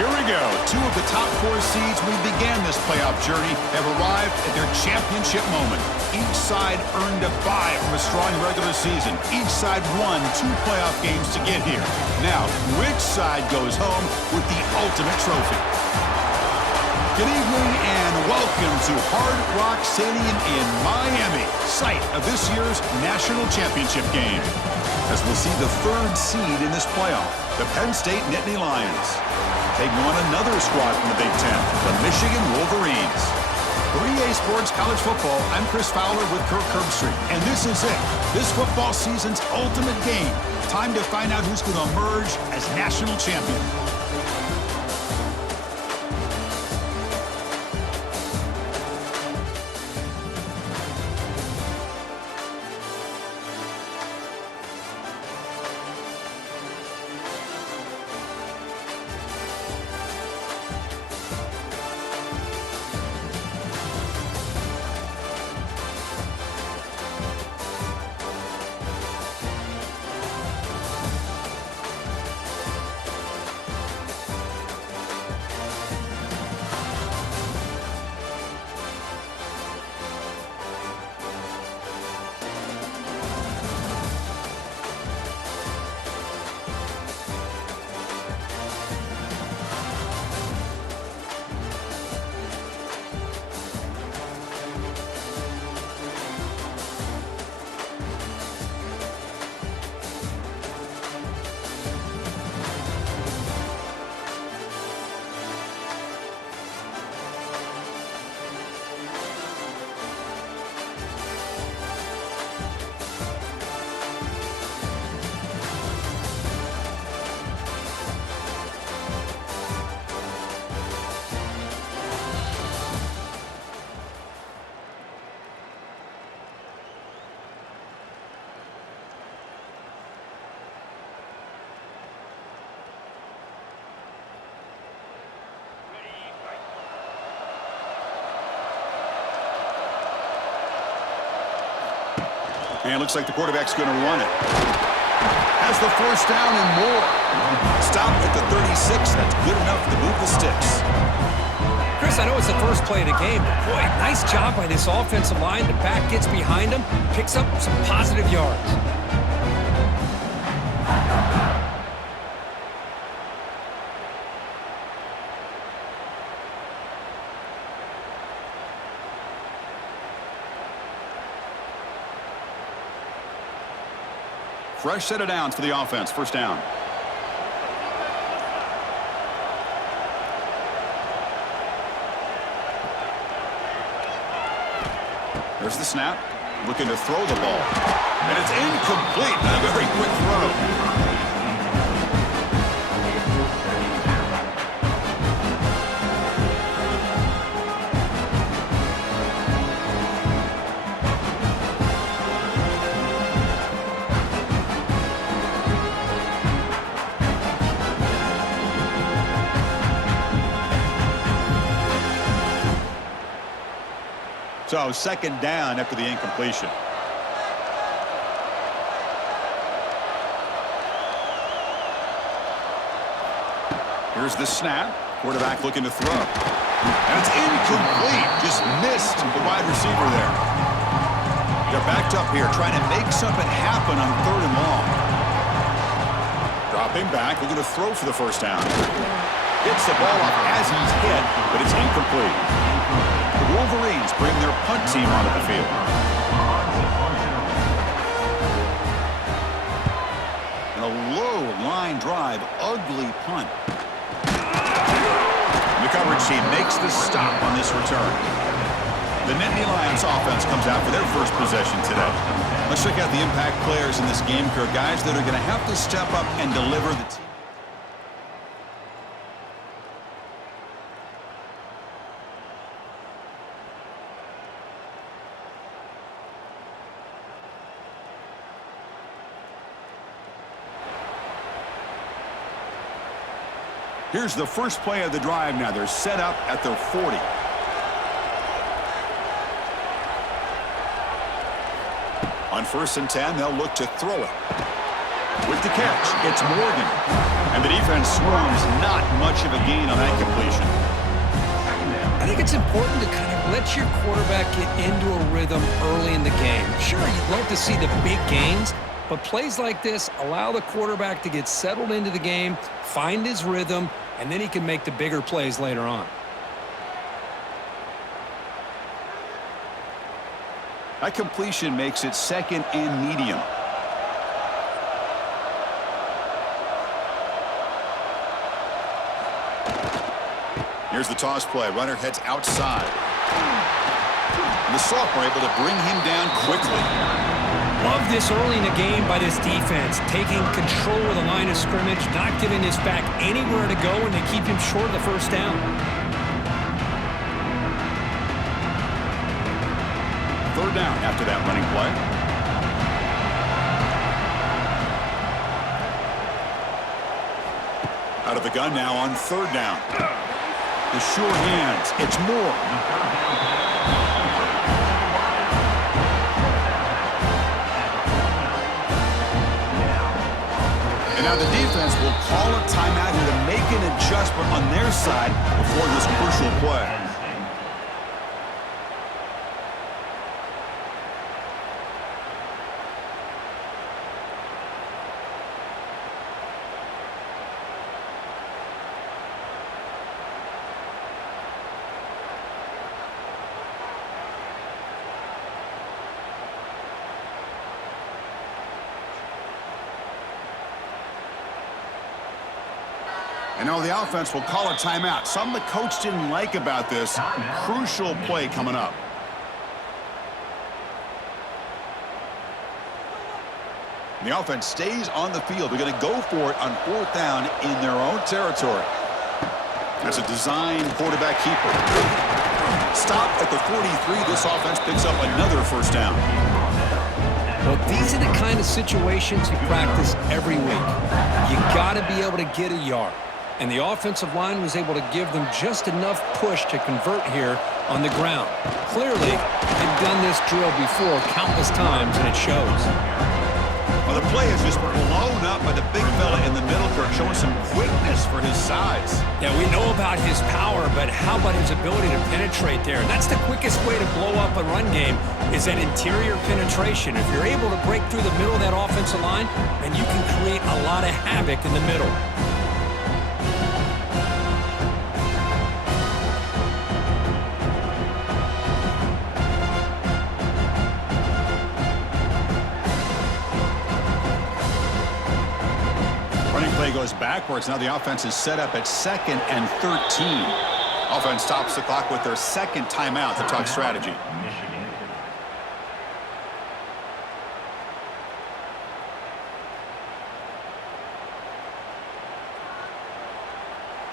Here we go. Two of the top four seeds we began this playoff journey have arrived at their championship moment. Each side earned a bye from a strong regular season. Each side won 2 playoff games to get here. Now, which side goes home with the ultimate trophy? Good evening and welcome to Hard Rock Stadium in Miami, site of this year's national championship game. As we'll see the 3rd seed in this playoff, the Penn State Nittany Lions, taking on another squad from the Big Ten, the Michigan Wolverines. For EA Sports College Football, I'm Chris Fowler with Kirk Herbstreit, and this is it. This football season's ultimate game. Time to find out who's going to emerge as national champion. And it looks like the quarterback's going to run it. Has the first down and more. Stop at the 36. That's good enough to move the sticks. Chris, I know it's the first play of the game, but boy, nice job by this offensive line. The back gets behind him, picks up some positive yards. Fresh set of downs for the offense. First down. There's the snap. Looking to throw the ball. And it's incomplete. A very quick throw. So, second down after the incompletion. Here's the snap. Quarterback looking to throw. And it's incomplete. Just missed the wide receiver there. They're backed up here trying to make something happen on 3rd and long. Dropping back, looking to throw for the first down. Gets the ball up as he's hit, but it's incomplete. The Wolverines bring their punt team onto the field. And a low line drive, ugly punt. The coverage team makes the stop on this return. The Nittany Lions offense comes out for their first possession today. Let's check out the impact players in this game, Kirk. Guys that are going to have to step up and deliver the team. Here's the first play of the drive now. They're set up at their 40. On 1st and 10, they'll look to throw it. With the catch, it's Morgan. And the defense defense swarms, not much of a gain on that completion. I think it's important to kind of let your quarterback get into a rhythm early in the game. Sure, you'd love to see the big gains, but plays like this allow the quarterback to get settled into the game, find his rhythm, and then he can make the bigger plays later on. That completion makes it 2nd and medium. Here's the toss play. Runner heads outside. And the sophomore able to bring him down quickly. Love this early in the game by this defense, taking control of the line of scrimmage, not giving this back anywhere to go, and they keep him short of the first down. 3rd down after that running play. Out of the gun now on 3rd down. The sure hands. It's Moore. And now the defense will call a timeout here to make an adjustment on their side before this crucial play. And now the offense will call a timeout. Something the coach didn't like about this. Crucial play coming up. The offense stays on the field. They're going to go for it on 4th down in their own territory. That's a design quarterback keeper. Stop at the 43. This offense picks up another 1st down. Well, these are the kind of situations you practice every week. You got to be able to get a yard. And the offensive line was able to give them just enough push to convert here on the ground. Clearly, they've done this drill before countless times, and it shows. Well, the play is just blown up by the big fella in the middle, Kirk, showing some quickness for his size. Yeah, we know about his power, but how about his ability to penetrate there? That's the quickest way to blow up a run game, is that interior penetration. If you're able to break through the middle of that offensive line, then you can create a lot of havoc in the middle. Play goes backwards. Now the offense is set up at 2nd and 13. Offense stops the clock with their 2nd timeout to talk strategy.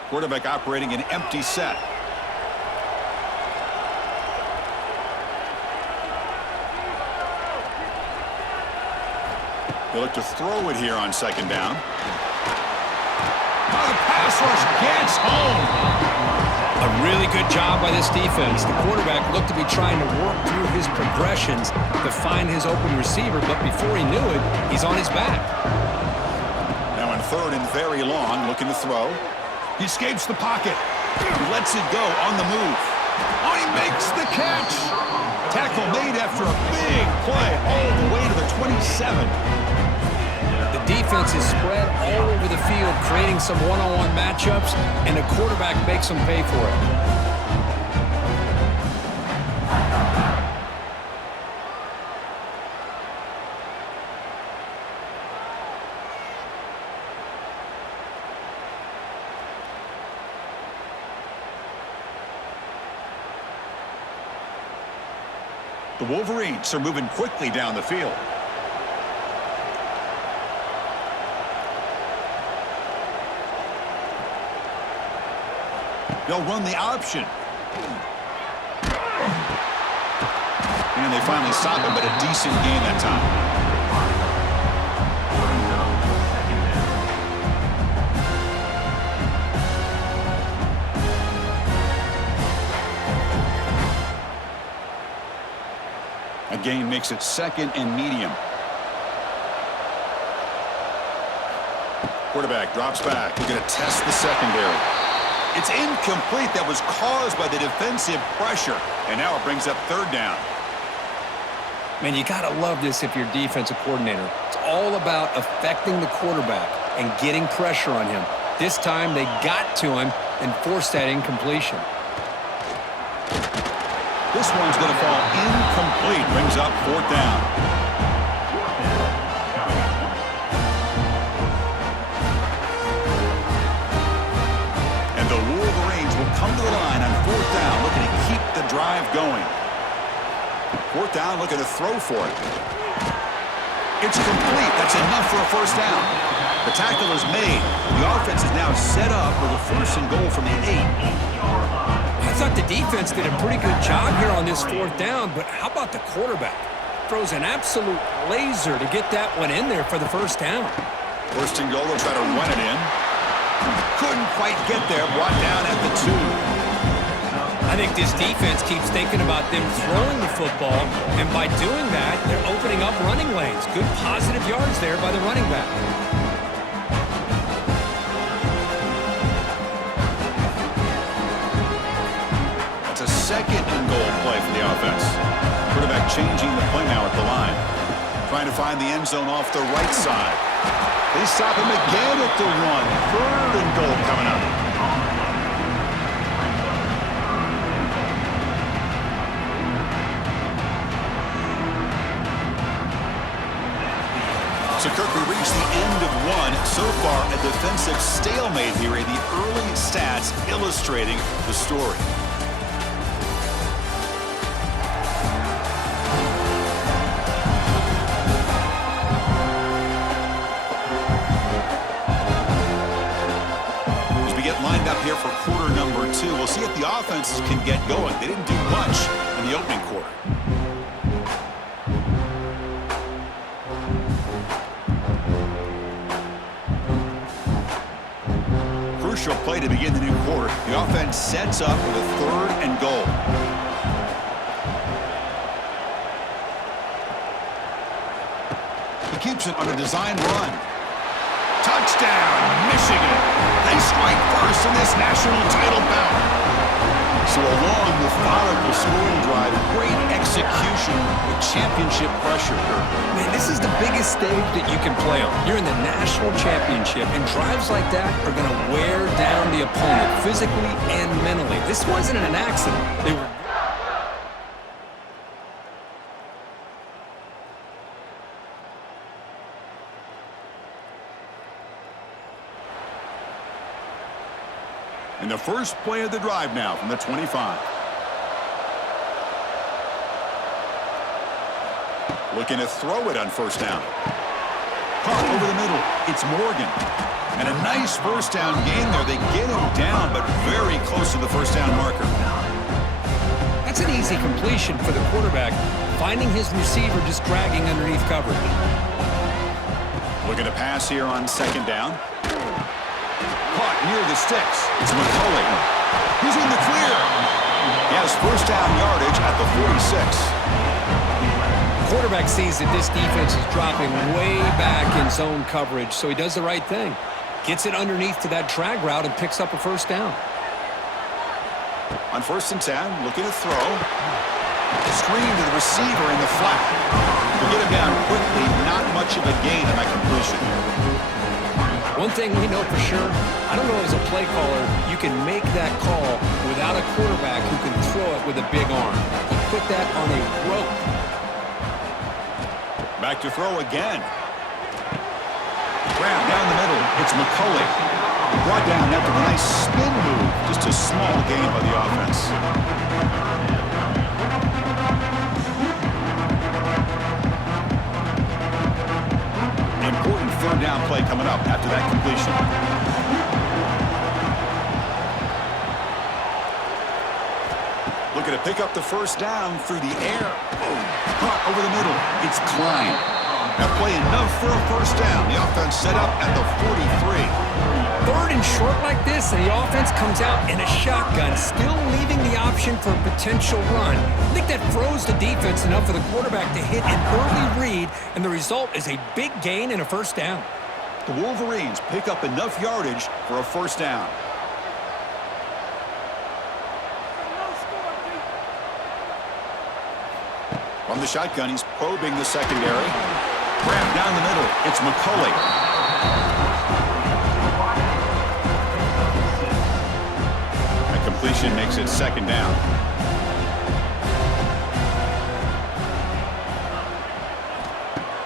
Quarterback operating an empty set. They look to throw it here on 2nd down. The pass rush gets home. A really good job by this defense. The quarterback looked to be trying to work through his progressions to find his open receiver, but before he knew it, he's on his back. Now in 3rd and very long, looking to throw. He escapes the pocket. He lets it go on the move. Oh, he makes the catch. Tackle made after a big play all the way to the 27. The defense is spread all over the field, creating some one-on-one matchups, and the quarterback makes them pay for it. The Wolverines are moving quickly down the field. They'll run the option. And they finally stop him, but a decent gain that time. A gain makes it 2nd and medium. Quarterback drops back. We're going to test the secondary. It's incomplete. That was caused by the defensive pressure. And now it brings up third down. Man, you got to love this if you're a defensive coordinator. It's all about affecting the quarterback and getting pressure on him. This time they got to him and forced that incompletion. This one's going to fall incomplete. Brings up fourth down. And the Wolverines will come to the line on fourth down, looking to keep the drive going. Fourth down, looking to throw for it. It's complete. That's enough for a first down. The tackle is made. The offense is now set up with a first and goal from the 8. I thought the defense did a pretty good job here on this fourth down, but how about the quarterback? Throws an absolute laser to get that one in there for the first down. First and goal, they'll try to run it in. Couldn't quite get there, brought down at the 2. I think this defense keeps thinking about them throwing the football, and by doing that, they're opening up running lanes. Good positive yards there by the running back. That's a second and goal play for the offense. Quarterback changing the play now at the line. Trying to find the end zone off the right side. They stop him again at the 1. Third and goal coming up. So, Kirk, we reached the end of 1. So far, a defensive stalemate here. The early stats illustrating the story. As we get lined up here for quarter number 2, we'll see if the offenses can get going. They didn't do much in the opening quarter. Play to begin the new quarter. The offense sets up with a third and goal. He keeps it on a design run. Touchdown, Michigan. They strike first in this national title bout. So along the methodical scoring drive, great execution with championship pressure. Man, this is the biggest stage that you can play on. You're in the national championship, and drives like that are going to wear down the opponent physically and mentally. This wasn't an accident. They were... In the first play of the drive now from the 25. Looking to throw it on first down. Caught over the middle. It's Morgan. And a nice first down gain there. They get him down, but very close to the first down marker. That's an easy completion for the quarterback, finding his receiver just dragging underneath coverage. Looking to pass here on second down. Caught near the sticks. It's McCulley. He's in the clear. He has first down yardage at the 46. Quarterback sees that this defense is dropping way back in zone coverage, so he does the right thing. Gets it underneath to that drag route and picks up a first down. On first and 10, looking to throw. Screen to the receiver in the flat. To get him down quickly, not much of a gain on that completion. One thing we know for sure, I don't know as a play caller, you can make that call without a quarterback who can throw it with a big arm. He put that on a rope. Back to throw again. Grab down the middle. It's McCulley. Brought down after a nice spin move. Just a small gain by the offense. Important third down play coming up after that completion. Looking to pick up the first down through the air. Caught over the middle. It's Klein. That play enough for a first down. The offense set up at the 43. Third and short like this, and the offense comes out in a shotgun, still leaving the option for a potential run. I think that froze the defense enough for the quarterback to hit an early read, and the result is a big gain and a first down. The Wolverines pick up enough yardage for a first down. From the shotgun, he's probing the secondary. Grab down the middle. It's McCulley. A completion makes it second down.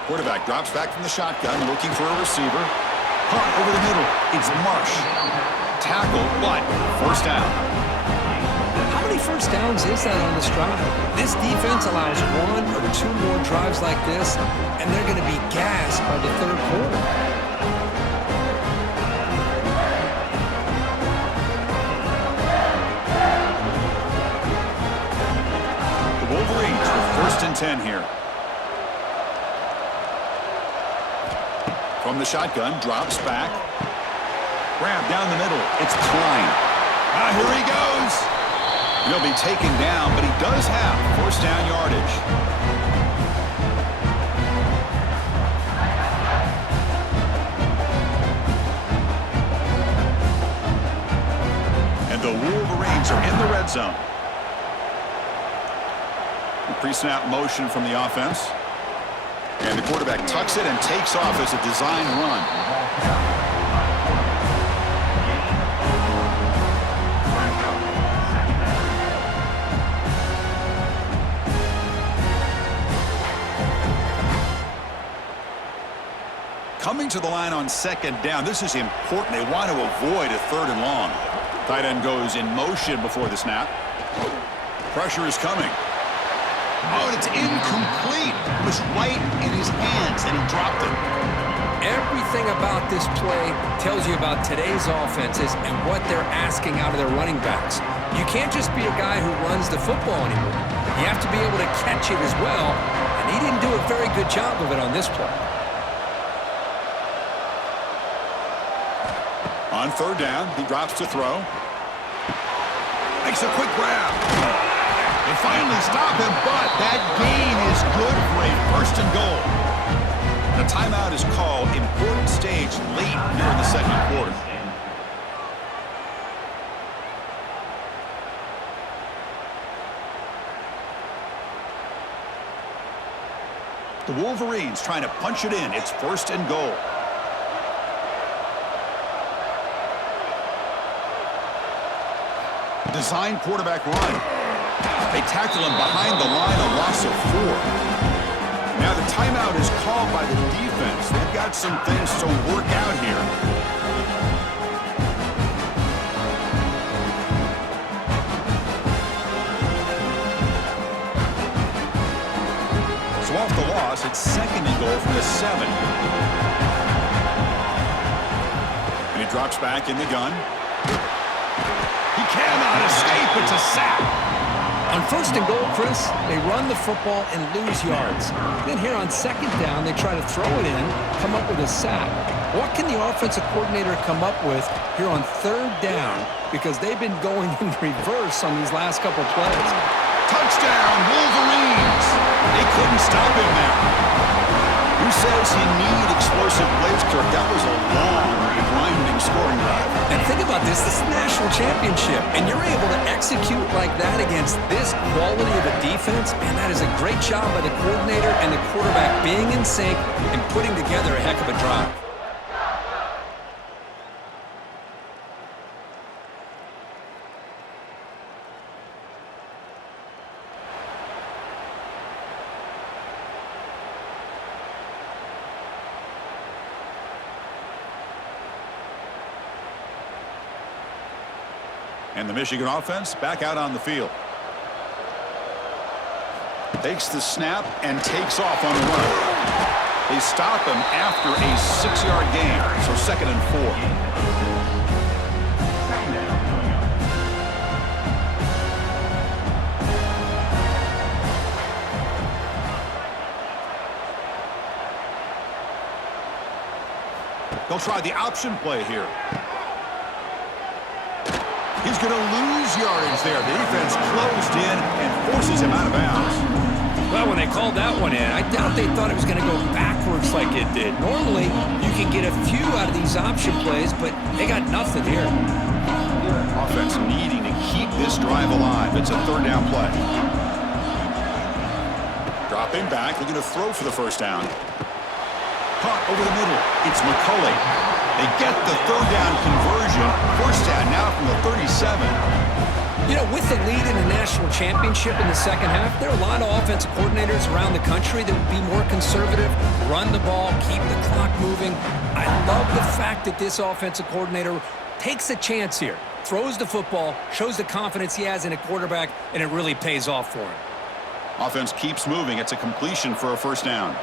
Quarterback drops back from the shotgun, looking for a receiver. Hunt over the middle. It's Marsh. Tackle, but first down. How many first downs is that on this drive? This defense allows one or two more drives like this, and they're going to be gassed by the third quarter. The Wolverines with first and 10 here. From the shotgun, drops back. Grab down the middle. It's Klein. Here he goes. He'll be taken down, but he does have first down yardage. And the Wolverines are in the red zone. Pre-snap motion from the offense. And the quarterback tucks it and takes off as a design run. Coming to the line on second down, this is important. They want to avoid a third and long. Tight end goes in motion before the snap. Pressure is coming. Oh, and it's incomplete. It was right in his hands, and he dropped it. Everything about this play tells you about today's offenses and what they're asking out of their running backs. You can't just be a guy who runs the football anymore. You have to be able to catch it as well, and he didn't do a very good job of it on this play. On third down, he drops to throw. Makes a quick grab. They finally stop him, but that gain is good for a first and goal. The timeout is called. Important stage late here in the second quarter. The Wolverines trying to punch it in. It's first and goal. Design quarterback run. They tackle him behind the line, a loss of 4. Now the timeout is called by the defense. They've got some things to work out here. So off the loss, it's second and goal from the 7. And he drops back in the gun. He cannot escape. It's a sack. On first and goal, Chris, they run the football and lose yards. Then here on second down, they try to throw it in, come up with a sack. What can the offensive coordinator come up with here on third down? Because they've been going in reverse on these last couple plays. Touchdown, Wolverines! They couldn't stop him now. Who says he needed explosive plays, Kirk? That was a long, grinding scoring drive. And think about this. This is a national championship, and you're able to execute like that against this quality of a defense. Man, that is a great job by the coordinator and the quarterback being in sync and putting together a heck of a drive. And the Michigan offense back out on the field. Takes the snap and takes off on the run. They stop him after a 6-yard gain, so second and 4. They'll try the option play here. He's going to lose yardage there. The defense closed in and forces him out of bounds. Well, when they called that one in, I doubt they thought it was going to go backwards like it did. Normally, you can get a few out of these option plays, but they got nothing here. Offense needing to keep this drive alive. It's a third down play. Dropping back, looking to throw for the first down. Caught over the middle. It's McCulley. They get the third down conversion. First down now from the 37. You know, with the lead in the national championship in the second half, there are a lot of offensive coordinators around the country that would be more conservative, run the ball, keep the clock moving. I love the fact that this offensive coordinator takes a chance here, throws the football, shows the confidence he has in a quarterback, and it really pays off for him. Offense keeps moving. It's a completion for a first down.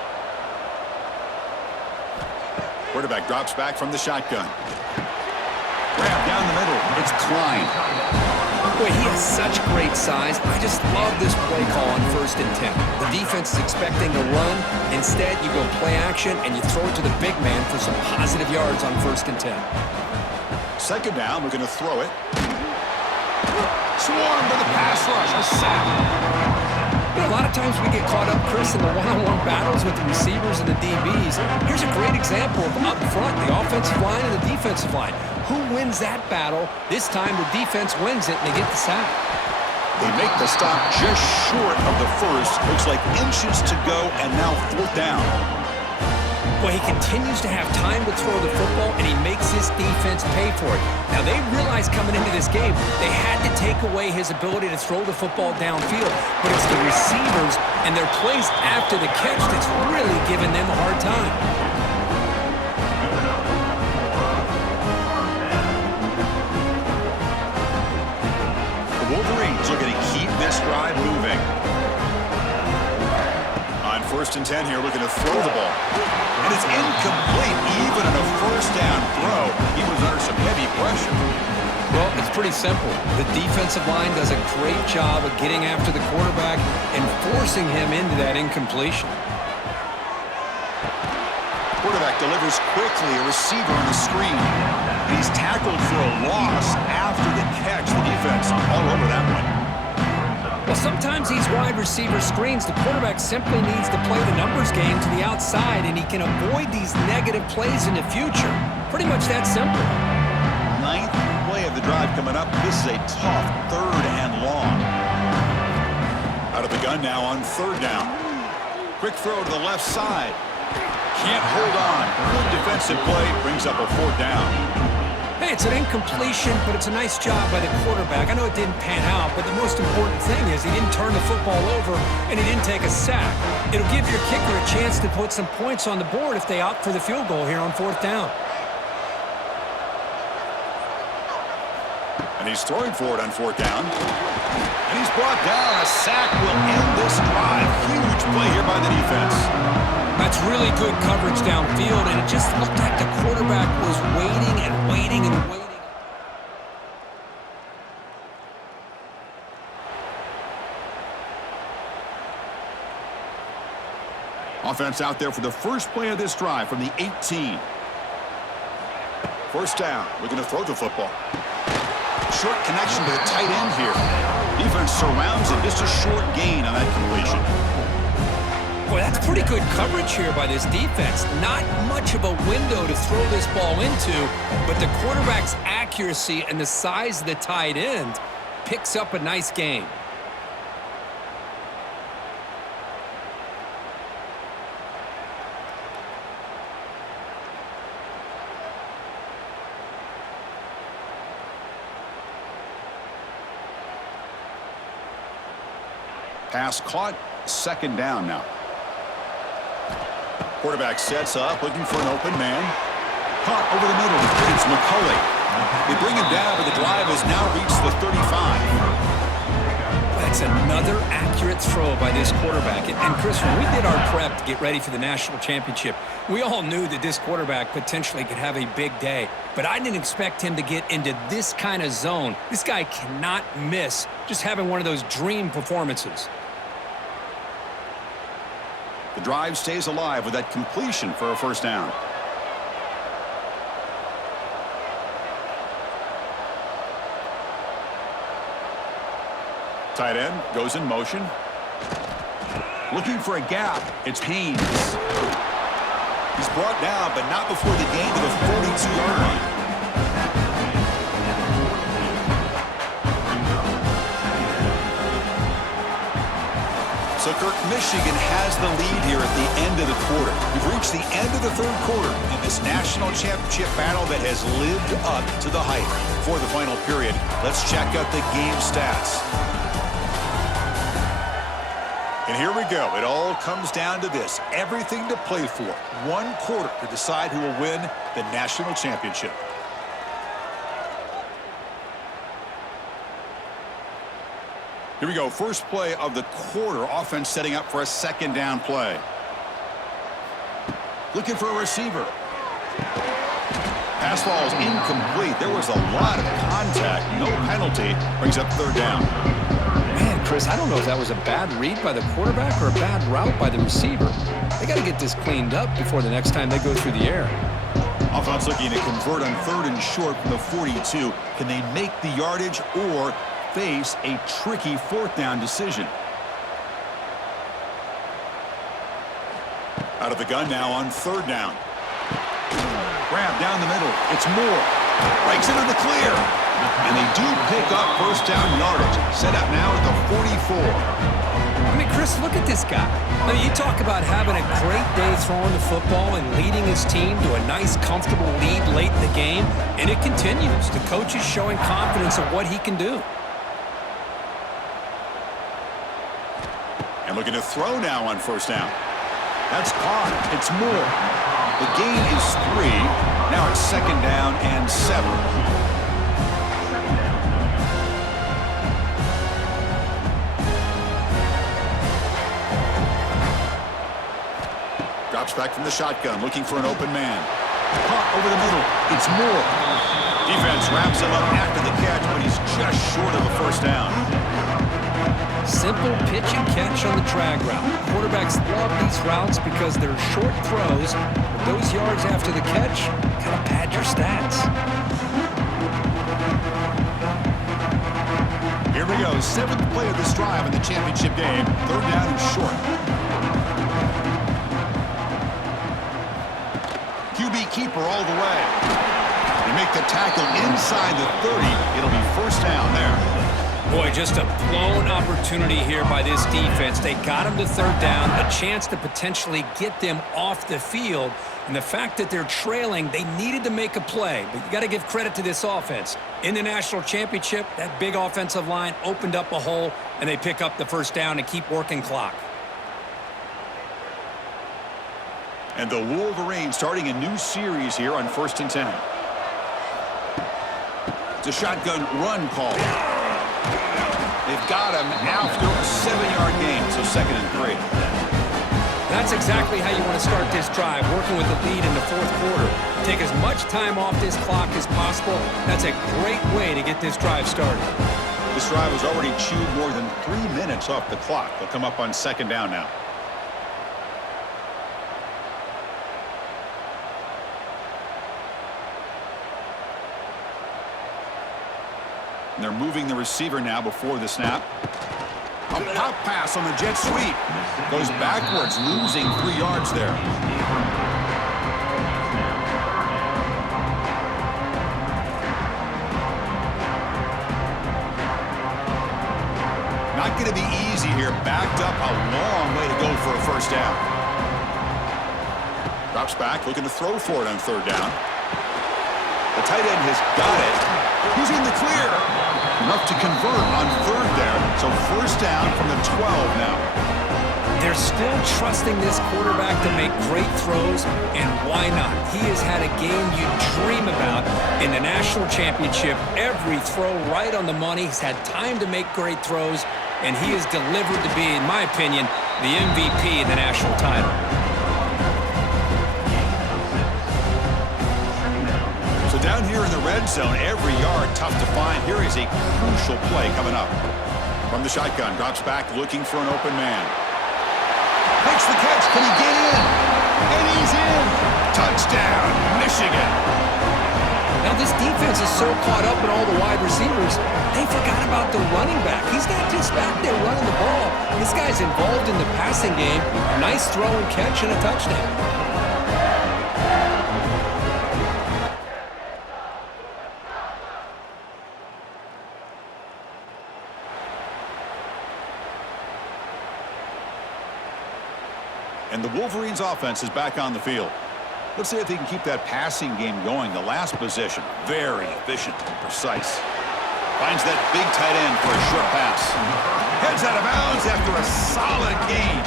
Quarterback drops back from the shotgun. Grab down the middle. It's Klein. Boy, he has such great size. I just love this play call on 1st and 10. The defense is expecting a run. Instead, you go play action, and you throw it to the big man for some positive yards on 1st and 10. Second down, we're going to throw it. Swarmed by the pass rush. A sack. You know, a lot of times we get caught up, Chris, in the one-on-one battles with the receivers and the DBs. Here's a great example of up front, the offensive line and the defensive line. Who wins that battle? This time the defense wins it, and they get the sack. They make the stop just short of the first. Looks like inches to go, and now fourth down. Boy, he continues to have time to throw the football, and he makes his defense pay for it. Now, they realized coming into this game they had to take away his ability to throw the football downfield, but it's the receivers and their plays after the catch that's really giving them a hard time. The Wolverines looking to keep this drive moving. On 1st and 10 here, looking to throw the ball. And it's incomplete, even in a first down throw. He was under some heavy pressure. Well, it's pretty simple. The defensive line does a great job of getting after the quarterback and forcing him into that incompletion. Quarterback delivers quickly, a receiver on the screen. And he's tackled for a loss after the catch. The defense all over that one. Well, sometimes these wide receiver screens, the quarterback simply needs to play the numbers game to the outside, and he can avoid these negative plays in the future. Pretty much that simple. 9th play of the drive coming up. This is a tough 3rd and long. Out of the gun now on 3rd down. Quick throw to the left side. Can't hold on. Good defensive play. Brings up a 4th down. Hey, it's an incompletion, but it's a nice job by the quarterback. I know it didn't pan out, but the most important thing is he didn't turn the football over and he didn't take a sack. It'll give your kicker a chance to put some points on the board if they opt for the field goal here on 4th down. And he's throwing for it on 4th down. And he's brought down. A sack will end this drive. Huge play here by the defense. That's really good coverage downfield, and it just looked like the quarterback was waiting and waiting and waiting. Offense out there for the first play of this drive from the 18. First down. We're going to throw the football. Short connection to the tight end here. Defense surrounds him. Just a short gain on that completion. Boy, that's pretty good coverage here by this defense. Not much of a window to throw this ball into, but the quarterback's accuracy and the size of the tight end picks up a nice gain. Pass caught. 2nd down now. Quarterback sets up, looking for an open man. Caught over the middle. It's McCulley. They bring him down, but the drive has now reached the 35. That's another accurate throw by this quarterback. And Chris, when we did our prep to get ready for the national championship, we all knew that this quarterback potentially could have a big day. But I didn't expect him to get into this kind of zone. This guy cannot miss just having one of those dream performances. The drive stays alive with that completion for a first down. Tight end goes in motion. Looking for a gap. It's Haynes. He's brought down, but not before the gain to the 42-yard line. So, Kirk, Michigan has the lead here at the end of the quarter. We've reached the end of the third quarter in this national championship battle that has lived up to the hype. For the final period, let's check out the game stats. And here we go. It all comes down to this. Everything to play for. One quarter to decide who will win the national championship. Here we go. First play of the quarter. Offense setting up for a second down play. Looking for a receiver. Pass ball is incomplete. There was a lot of contact. No penalty. Brings up third down. Man, Chris, I don't know if that was a bad read by the quarterback or a bad route by the receiver. They got to get this cleaned up before the next time they go through the air. Offense looking to convert on third and short from the 42. Can they make the yardage or face a tricky fourth down decision? Out of the gun now on third down. Grab down the middle. It's Moore. Breaks into the clear. And they do pick up first down yardage. Set up now at the 44. I mean, Chris, look at this guy. I mean, you talk about having a great day throwing the football and leading his team to a nice, comfortable lead late in the game, and it continues. The coach is showing confidence of what he can do. And looking to throw now on first down. That's caught. It's Moore. The gain is 3. Now it's second down and 7. Drops back from the shotgun, looking for an open man. Caught over the middle. It's Moore. Defense wraps him up after the catch, but he's just short of a first down. Simple pitch and catch on the drag route. Quarterbacks love these routes because they're short throws, but those yards after the catch kind of pad your stats. Here we go. 7th play of this drive in the championship game. Third down and short. QB keeper all the way. They make the tackle inside the 30. It'll be first down there. Boy, just a blown opportunity here by this defense. They got him to third down, a chance to potentially get them off the field. And the fact that they're trailing, they needed to make a play. But you got to give credit to this offense. In the national championship, that big offensive line opened up a hole, and they pick up the first down and keep working clock. And the Wolverines starting a new series here on 1st and 10. It's a shotgun run call. They've got him after a 7-yard gain, so 2nd and 3. That's exactly how you want to start this drive, working with the lead in the fourth quarter. Take as much time off this clock as possible. That's a great way to get this drive started. This drive has already chewed more than 3 minutes off the clock. They'll come up on second down now. And they're moving the receiver now before the snap. A pop pass on the jet sweep. Goes backwards, losing 3 yards there. Not going to be easy here. Backed up a long way to go for a first down. Drops back, looking to throw for it on third down. The tight end has got it. He's in the clear. Enough to convert on third there. So first down from the 12 now. They're still trusting this quarterback to make great throws, and why not? He has had a game you dream about in the national championship. Every throw right on the money. He's had time to make great throws, and he has delivered to be, in my opinion, the MVP in the national title. Down here in the red zone, every yard tough to find. Here is a crucial play coming up. From the shotgun, drops back looking for an open man. Makes the catch. Can he get in? And he's in. Touchdown, Michigan. Now, this defense is so caught up in all the wide receivers, they forgot about the running back. He's not just back there running the ball. This guy's involved in the passing game. A nice throw and catch and a touchdown. And the Wolverines offense is back on the field. Let's see if they can keep that passing game going. The last possession, very efficient and precise. Finds that big tight end for a short pass. Heads out of bounds after a solid gain.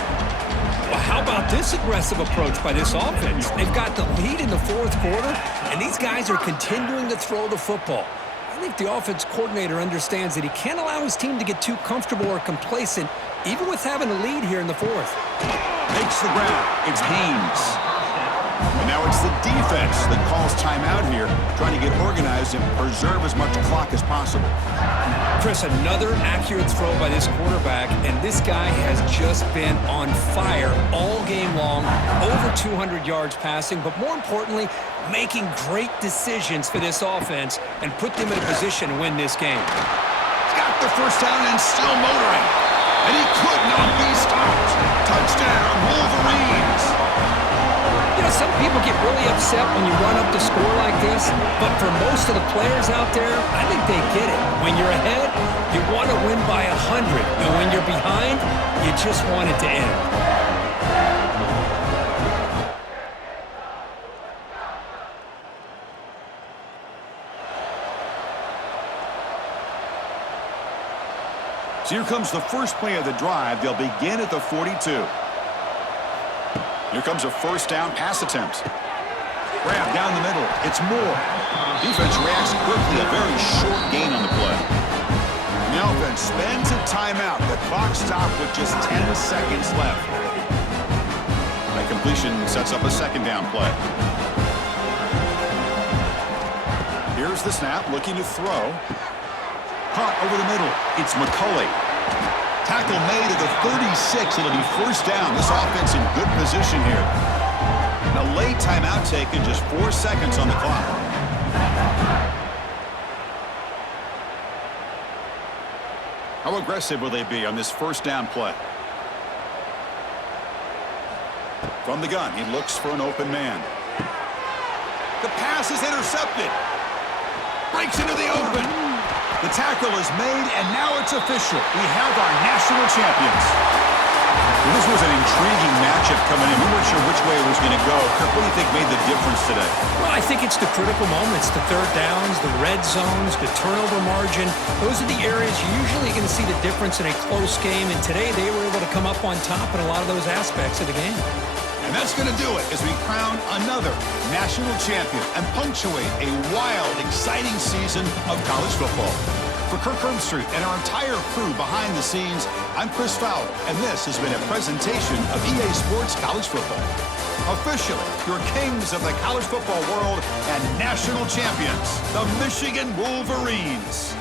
Well, how about this aggressive approach by this offense? They've got the lead in the fourth quarter, and these guys are continuing to throw the football. I think the offense coordinator understands that he can't allow his team to get too comfortable or complacent, even with having a lead here in the fourth. Makes the ground. It's Haynes. And now it's the defense that calls timeout here, trying to get organized and preserve as much clock as possible. Chris, another accurate throw by this quarterback, and this guy has just been on fire all game long, over 200 yards passing, but more importantly, making great decisions for this offense and put them in a position to win this game. Got the first down and still motoring. And he could not be stopped. Touchdown, Wolverines. You know, some people get really upset when you run up the score like this, but for most of the players out there, I think they get it. When you're ahead, you want to win by 100, and when you're behind, you just want it to end. So here comes the first play of the drive. They'll begin at the 42. Here comes a first down pass attempt. Grab down the middle. It's Moore. Defense reacts quickly. A very short gain on the play. And the offense spends a timeout. The clock stopped with just 10 seconds left. That completion sets up a second down play. Here's the snap, looking to throw. Caught over the middle. It's McCulley. Tackle made at the 36. It'll be first down. This offense in good position here. And a late timeout taken, just 4 seconds on the clock. How aggressive will they be on this first down play? From the gun, he looks for an open man. The pass is intercepted. Breaks into the open. The tackle is made, and now it's official. We have our national champions. Well, this was an intriguing matchup coming in. We weren't sure which way it was going to go. Kirk, what do you think made the difference today? Well, I think it's the critical moments, the third downs, the red zones, the turnover margin. Those are the areas you're usually going to see the difference in a close game, and today they were able to come up on top in a lot of those aspects of the game. And that's going to do it as we crown another national champion and punctuate a wild, exciting season of college football. For Kirk Herbstreit and our entire crew behind the scenes, I'm Chris Fowler, and this has been a presentation of EA Sports College Football. Officially, your kings of the college football world and national champions, the Michigan Wolverines.